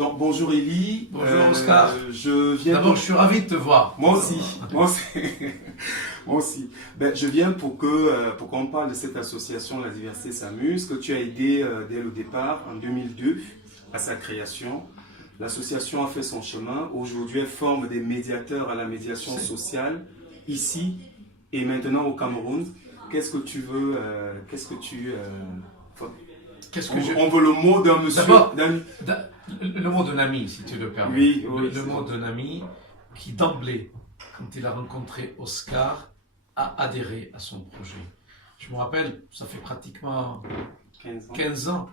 Donc bonjour Élie. Bonjour Oscar. D'abord, je suis ravi de te voir. Moi aussi. Moi aussi. Je viens pour qu'on parle de cette association La Diversité s'amuse, que tu as aidé dès le départ, en 2002, à sa création. L'association a fait son chemin. Aujourd'hui, elle forme des médiateurs à la médiation sociale, ici et maintenant au Cameroun. Qu'est-ce que tu veux On veut le mot d'un monsieur. D'abord, le mot d'un ami, si tu le permets. Oui, le mot d'un ami qui, d'emblée, quand il a rencontré Oscar, a adhéré à son projet. Je me rappelle, ça fait pratiquement 15 ans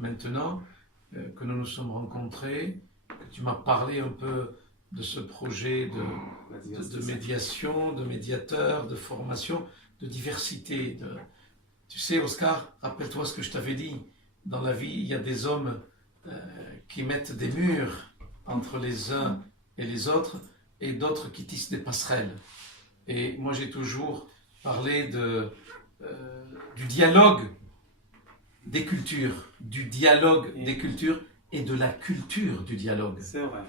maintenant que nous nous sommes rencontrés, que tu m'as parlé un peu de ce projet de médiation, de médiateur, de formation, de diversité. Tu sais, Oscar, rappelle-toi ce que je t'avais dit. Dans la vie, il y a des hommes qui mettent des murs entre les uns et les autres, et d'autres qui tissent des passerelles. Et moi, j'ai toujours parlé du dialogue des cultures, des cultures et de la culture du dialogue. C'est vrai.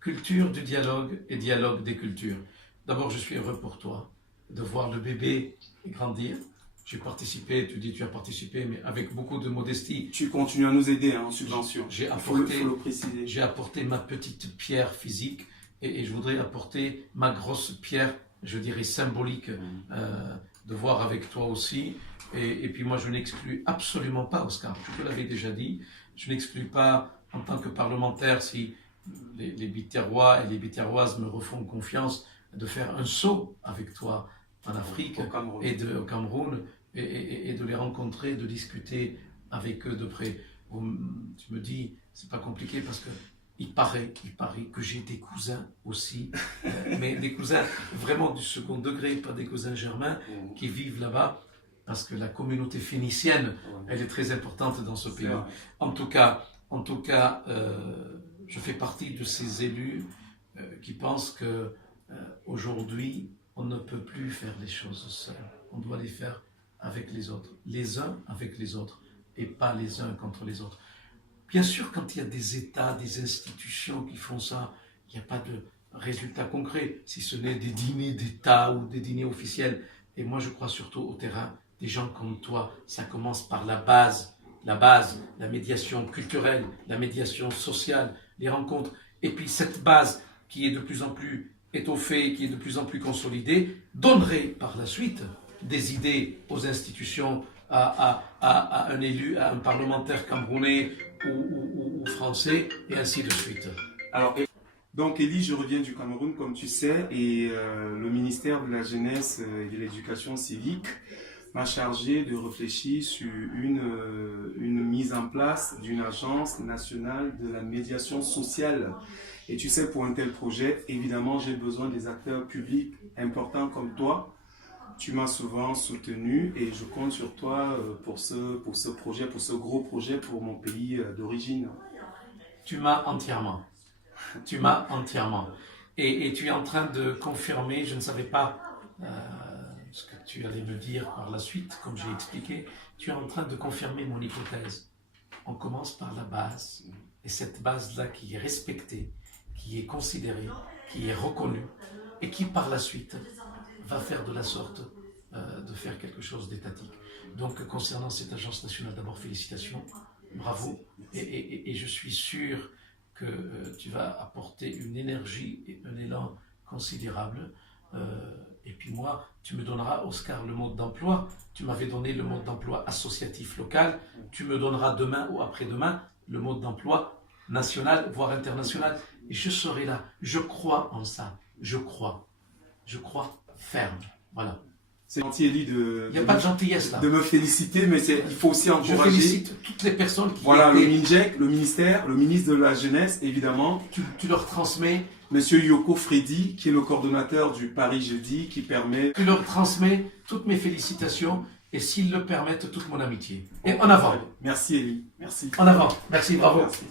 Culture du dialogue et dialogue des cultures. D'abord, je suis heureux pour toi de voir le bébé grandir. J'ai participé, tu as participé, mais avec beaucoup de modestie. Tu continues à nous aider en subvention. Faut le préciser. J'ai apporté ma petite pierre physique et je voudrais apporter ma grosse pierre, je dirais symbolique, de voir avec toi aussi. Et puis moi, je n'exclus absolument pas, Oscar, je te l'avais déjà dit, je n'exclus pas en tant que parlementaire, si les Biterrois et les Biterroises me refont confiance, de faire un saut avec toi en Afrique au Cameroun et de les rencontrer, de discuter avec eux de près. Tu me dis, c'est pas compliqué parce que il paraît que j'ai des cousins aussi, mais des cousins vraiment du second degré, pas des cousins germains qui vivent là-bas, parce que la communauté phénicienne, elle est très importante dans ce pays. En tout cas, je fais partie de ces élus qui pensent que aujourd'hui, on ne peut plus faire les choses seuls. On doit les faire avec les autres, les uns avec les autres, et pas les uns contre les autres. Bien sûr, quand il y a des États, des institutions qui font ça, il n'y a pas de résultat concret, si ce n'est des dîners d'État ou des dîners officiels. Et moi, je crois surtout au terrain, des gens comme toi. Ça commence par la base, la médiation culturelle, la médiation sociale, les rencontres. Et puis cette base qui est de plus en plus étoffée, qui est de plus en plus consolidée, donnerait par la suite des idées aux institutions, à un élu, à un parlementaire camerounais ou français, et ainsi de suite. Alors, donc Élie, je reviens du Cameroun, comme tu sais, et le ministère de la Jeunesse et de l'Éducation civique m'a chargé de réfléchir sur une mise en place d'une agence nationale de la médiation sociale. Et tu sais, pour un tel projet, évidemment, j'ai besoin des acteurs publics importants comme toi. Tu m'as souvent soutenu et je compte sur toi pour ce projet, pour ce gros projet pour mon pays d'origine. Tu m'as entièrement. Et tu es en train de confirmer, je ne savais pas ce que tu allais me dire par la suite, comme j'ai expliqué, tu es en train de confirmer mon hypothèse. On commence par la base, et cette base-là qui est respectée, qui est considérée, qui est reconnue, et qui par la suite va faire de la sorte de faire quelque chose d'étatique. Donc concernant cette agence nationale, d'abord félicitations, bravo, et je suis sûr que tu vas apporter une énergie et un élan considérable. Et puis moi, tu me donneras, Oscar, le mode d'emploi. Tu m'avais donné le mode d'emploi associatif local. Tu me donneras demain ou après-demain le mode d'emploi national, voire international. Et je serai là. Je crois en ça. Je crois ferme. Voilà. C'est gentil, Élie, il n'y a pas de gentillesse là. De me féliciter, mais il faut aussi encourager. Je félicite toutes les personnes qui voilà, le MINJEC, le ministère, le ministre de la Jeunesse, évidemment. Tu leur transmets. Monsieur Yoko Freddy, qui est le coordonnateur du Paris Jeudi, qui permet... Tu leur transmets toutes mes félicitations et s'ils le permettent, toute mon amitié. Et en avant. Merci, Élie. Merci. En avant. Merci, bravo. Merci.